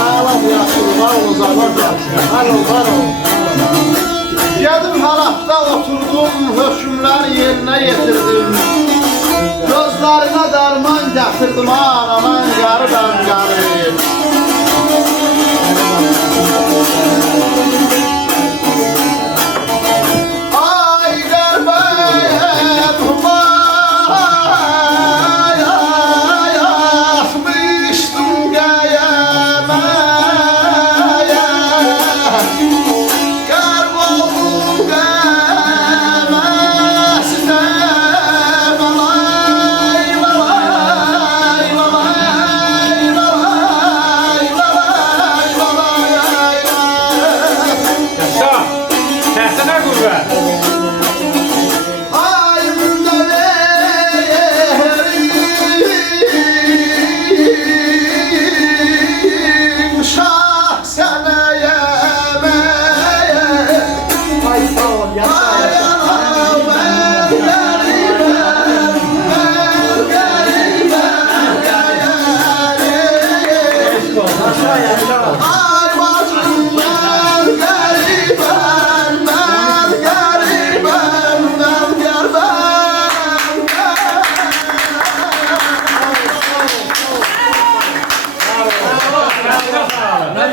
Allah yaxşıdır, var ol zaman yaxşı. Var ol. Gedim halatda oturdum, hökümler yerine getirdim. Gözlerine derman getirdim, aman garı ben garı.